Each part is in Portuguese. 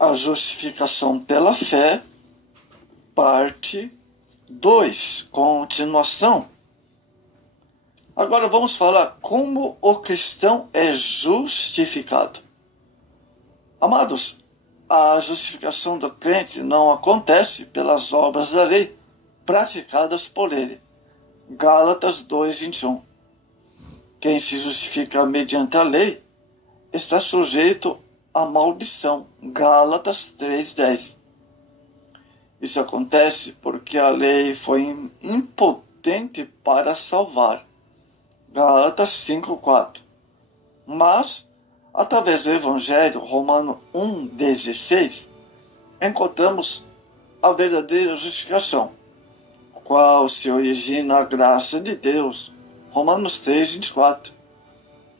A justificação pela fé, parte 2, continuação. Agora vamos falar como o cristão é justificado. Amados, a justificação do crente não acontece pelas obras da lei praticadas por ele. Gálatas 2:21. Quem se justifica mediante a lei está sujeito à maldição. Gálatas 3:10. Isso acontece porque a lei foi impotente para salvar. Gálatas 5:4. Mas, através do Evangelho, Romanos 1:16, encontramos a verdadeira justificação, qual se origina a graça de Deus. Romanos 3:24.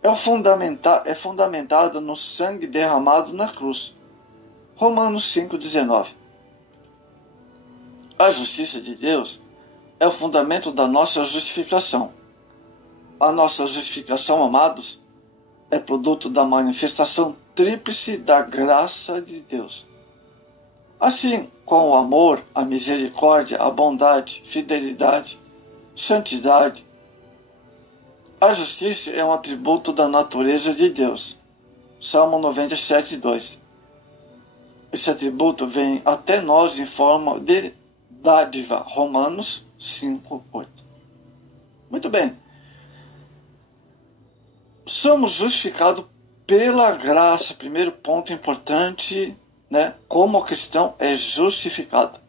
É fundamentado no sangue derramado na cruz. Romanos 5:19. A justiça de Deus é o fundamento da nossa justificação. A nossa justificação, amados, é produto da manifestação tríplice da graça de Deus. Assim como o amor, a misericórdia, a bondade, fidelidade, santidade, a justiça é um atributo da natureza de Deus. Salmo 97:2. Esse atributo vem até nós em forma de dádiva. Romanos 5:8. Muito bem. Somos justificados pela graça. Primeiro ponto importante, como o cristão é justificado.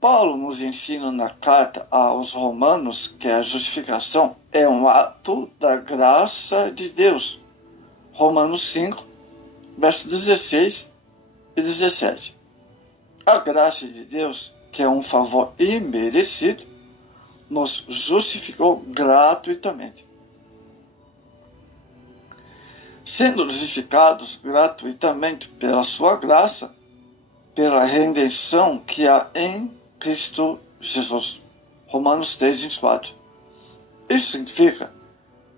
Paulo nos ensina na carta aos Romanos que a justificação é um ato da graça de Deus. Romanos 5, versos 16 e 17. A graça de Deus, que é um favor imerecido, nos justificou gratuitamente. Sendo justificados gratuitamente pela sua graça, pela redenção que há em Cristo Jesus. Romanos 3:24. Isso significa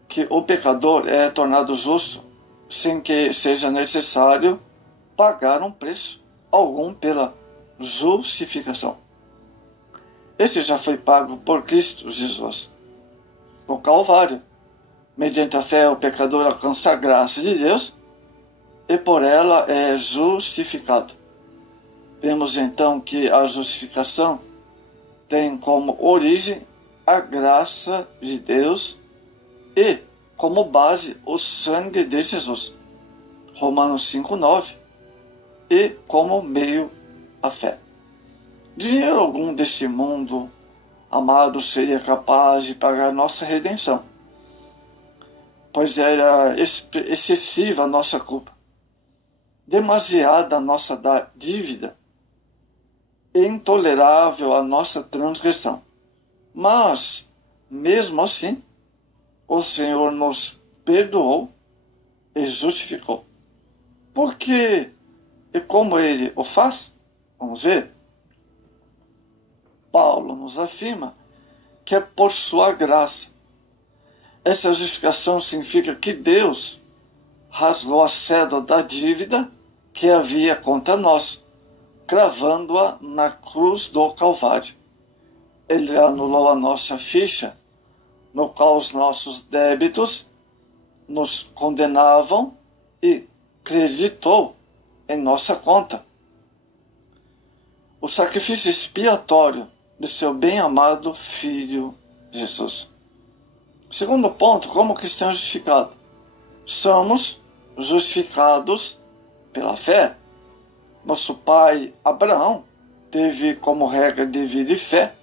que o pecador é tornado justo sem que seja necessário pagar um preço algum pela justificação. Esse já foi pago por Cristo Jesus no Calvário. Mediante a fé, o pecador alcança a graça de Deus e por ela é justificado. Vemos então que a justificação tem como origem a graça de Deus e como base o sangue de Jesus. Romanos 5:9. E como meio a fé. Dinheiro algum deste mundo, amado, seria capaz de pagar nossa redenção, pois era excessiva a nossa culpa, demasiada a nossa dívida, e intolerável a nossa transgressão. Mas, mesmo assim, o Senhor nos perdoou e justificou. Por que e como Ele o faz? Vamos ver. Paulo nos afirma que é por sua graça. Essa justificação significa que Deus rasgou a cédula da dívida que havia contra nós, cravando-a na cruz do Calvário. Ele anulou a nossa ficha, no qual os nossos débitos nos condenavam, e creditou em nossa conta o sacrifício expiatório do seu bem-amado Filho Jesus. Segundo ponto, como cristão justificado. Somos justificados pela fé. Nosso pai Abraão teve como regra de vida e fé,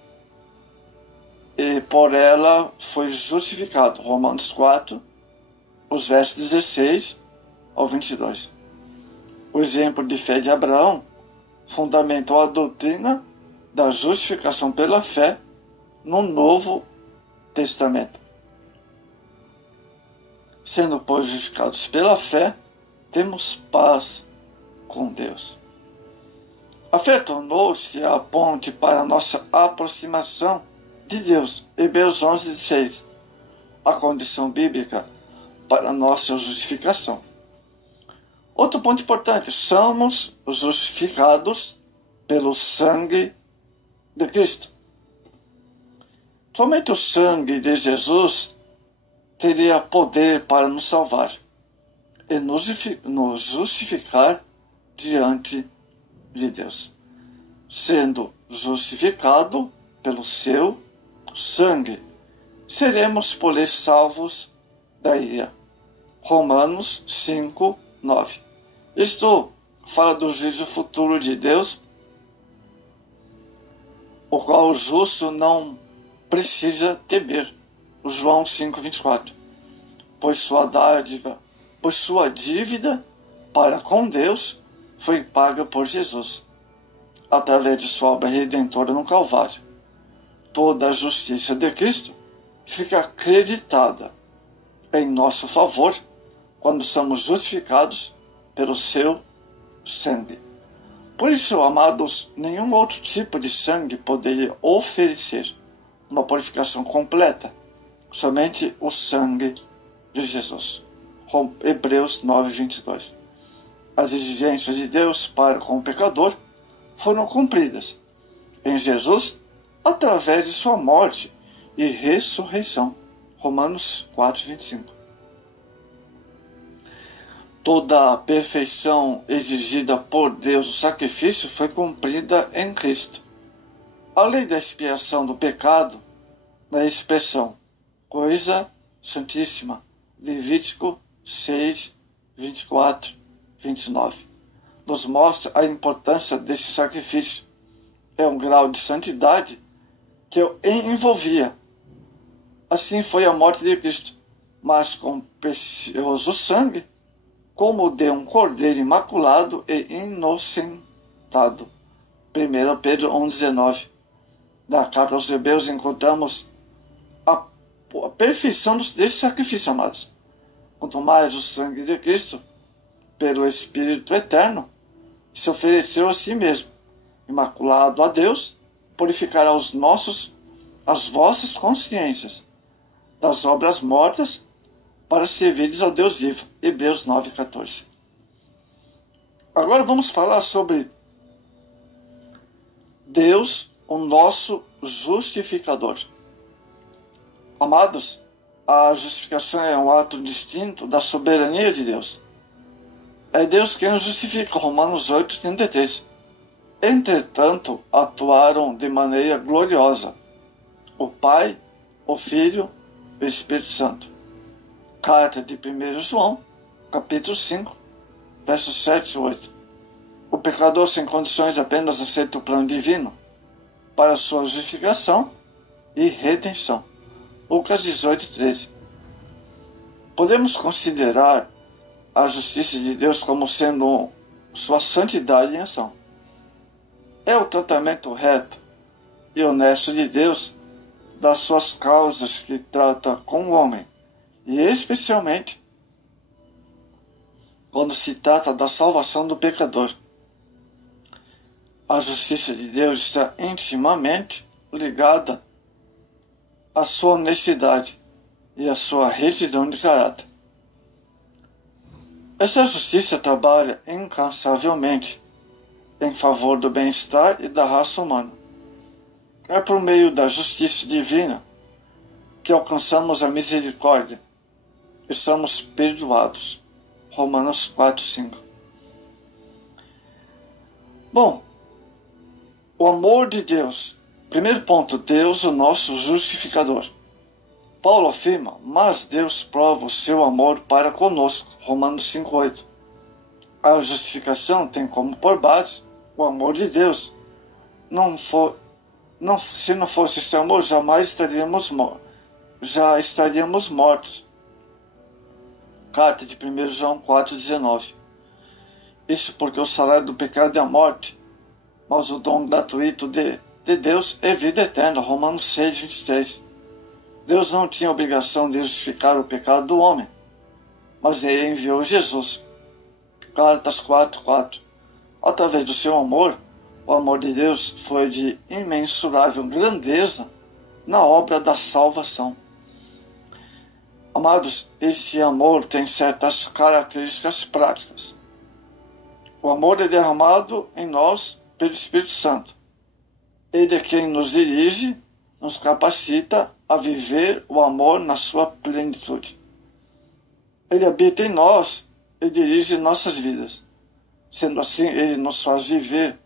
e por ela foi justificado. Romanos 4, os versos 16 ao 22. O exemplo de fé de Abraão fundamentou a doutrina da justificação pela fé no Novo Testamento. Sendo, pois, justificados pela fé, temos paz com Deus. A fé tornou-se a ponte para a nossa aproximação de Deus. Hebreus 11:6. A condição bíblica para a nossa justificação. Outro ponto importante: somos justificados pelo sangue de Cristo. Somente o sangue de Jesus teria poder para nos salvar e nos justificar diante de Deus, sendo justificado pelo seu sangue. Seremos, por ele, salvos da ira. Romanos 5, 9. Isto fala do juízo futuro de Deus, o qual o justo não precisa temer. João 5, 24. Pois sua dívida para com Deus foi paga por Jesus, através de sua obra redentora no Calvário. Toda a justiça de Cristo fica acreditada em nosso favor quando somos justificados pelo seu sangue. Por isso, amados, nenhum outro tipo de sangue poderia oferecer uma purificação completa, somente o sangue de Jesus. Hebreus 9, 22. As exigências de Deus para com o pecador foram cumpridas em Jesus através de sua morte e ressurreição. Romanos 4, 25. Toda a perfeição exigida por Deus no sacrifício foi cumprida em Cristo. A lei da expiação do pecado, na expressão coisa santíssima, Levítico 6, 24, 29, nos mostra a importância desse sacrifício. É um grau de santidade que o envolvia. Assim foi a morte de Cristo, mas com precioso sangue, como o de um cordeiro imaculado e inocentado. 1 Pedro 1,19. Na carta aos Hebreus encontramos a perfeição desse sacrifício, amados. Quanto mais o sangue de Cristo, pelo Espírito Eterno, se ofereceu a si mesmo, imaculado a Deus, purificará as vossas consciências das obras mortas para servirdes ao Deus vivo. Hebreus 9, 14. Agora vamos falar sobre Deus, o nosso justificador. Amados, a justificação é um ato distinto da soberania de Deus. É Deus quem nos justifica, Romanos 8, 33. Entretanto, atuaram de maneira gloriosa o Pai, o Filho e o Espírito Santo. Carta de 1 João, capítulo 5, versos 7 e 8. O pecador sem condições apenas aceita o plano divino para sua justificação e redenção. Lucas 18, 13. Podemos considerar a justiça de Deus como sendo sua santidade em ação. É o tratamento reto e honesto de Deus das suas causas que trata com o homem, e especialmente quando se trata da salvação do pecador. A justiça de Deus está intimamente ligada à sua honestidade e à sua retidão de caráter. Essa justiça trabalha incansavelmente em favor do bem-estar e da raça humana. É por meio da justiça divina que alcançamos a misericórdia e somos perdoados. Romanos 4, 5. Bom, o amor de Deus. Primeiro ponto, Deus, o nosso justificador. Paulo afirma, mas Deus prova o seu amor para conosco. Romanos 5, 8. A justificação tem como por base o amor de Deus. Se não fosse esse amor, já estaríamos mortos. Carta de 1 João 4, 19. Isso porque o salário do pecado é a morte, mas o dom gratuito de Deus é vida eterna. Romanos 6, 23. Deus não tinha obrigação de justificar o pecado do homem, mas ele enviou Jesus. Gálatas 4, 4. Através do seu amor, o amor de Deus foi de imensurável grandeza na obra da salvação. Amados, esse amor tem certas características práticas. O amor é derramado em nós pelo Espírito Santo. Ele é quem nos dirige, nos capacita a viver o amor na sua plenitude. Ele habita em nós e dirige nossas vidas. Sendo assim, ele nos faz viver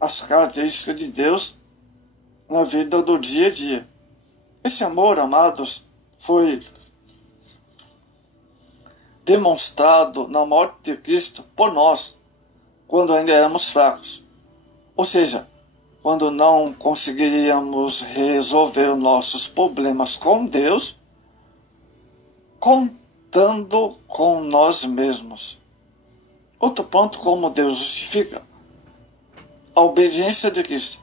as características de Deus na vida do dia a dia. Esse amor, amados, foi demonstrado na morte de Cristo por nós, quando ainda éramos fracos. Ou seja, quando não conseguiríamos resolver os nossos problemas com Deus, contando com nós mesmos. Outro ponto, como Deus justifica a obediência de Cristo.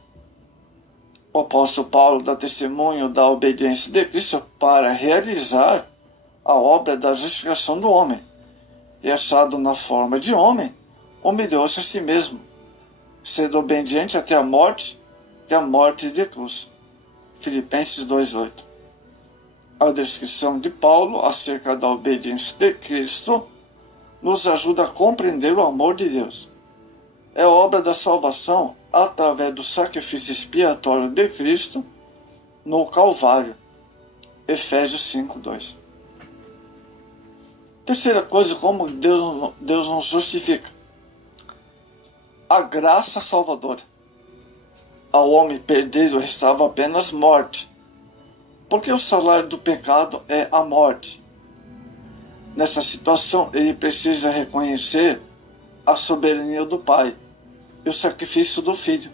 O apóstolo Paulo dá testemunho da obediência de Cristo para realizar a obra da justificação do homem. E achado na forma de homem, humilhou-se a si mesmo, sendo obediente até a morte de cruz. Filipenses 2,8. A descrição de Paulo acerca da obediência de Cristo nos ajuda a compreender o amor de Deus. É obra da salvação através do sacrifício expiatório de Cristo no Calvário. Efésios 5,2. Terceira coisa, como Deus nos justifica. A graça salvadora. Ao homem perdido restava apenas morte, porque o salário do pecado é a morte. Nessa situação, ele precisa reconhecer a soberania do Pai e o sacrifício do Filho,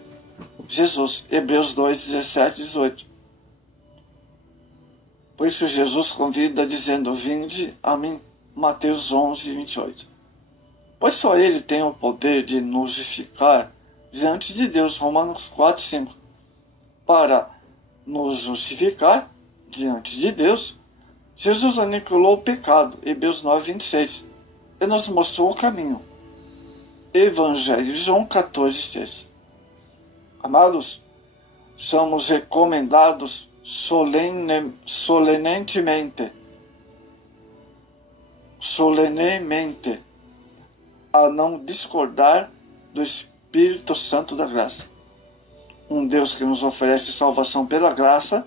Jesus. Hebreus 2, 17 e 18. Por isso Jesus convida dizendo: vinde a mim. Mateus 11, 28. Pois só ele tem o poder de nos justificar diante de Deus. Romanos 4, 5. Para nos justificar diante de Deus, Jesus aniquilou o pecado. Hebreus 9, 26. E nos mostrou o caminho. Evangelho de João 14, 3. Amados, somos recomendados solenemente a não discordar do Espírito Santo da graça. Um Deus que nos oferece salvação pela graça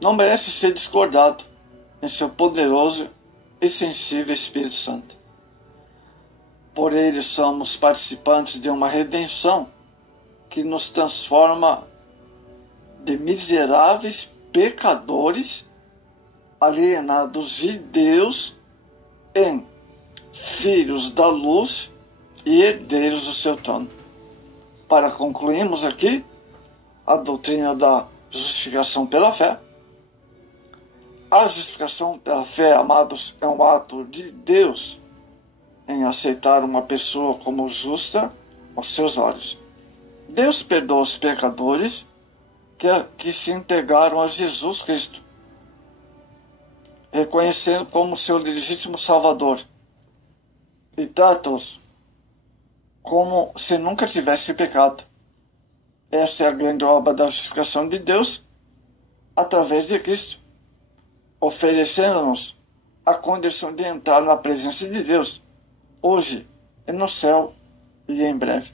não merece ser discordado em seu poderoso e sensível Espírito Santo. Por ele somos participantes de uma redenção que nos transforma de miseráveis pecadores alienados de Deus em filhos da luz e herdeiros do seu trono. Para concluirmos aqui a doutrina da justificação pela fé. A justificação pela fé, amados, é um ato de Deus em aceitar uma pessoa como justa aos seus olhos. Deus perdoa os pecadores que se entregaram a Jesus Cristo, reconhecendo como seu legítimo Salvador, e trata-os como se nunca tivesse pecado. Essa é a grande obra da justificação de Deus através de Cristo, oferecendo-nos a condição de entrar na presença de Deus, hoje e no céu e em breve.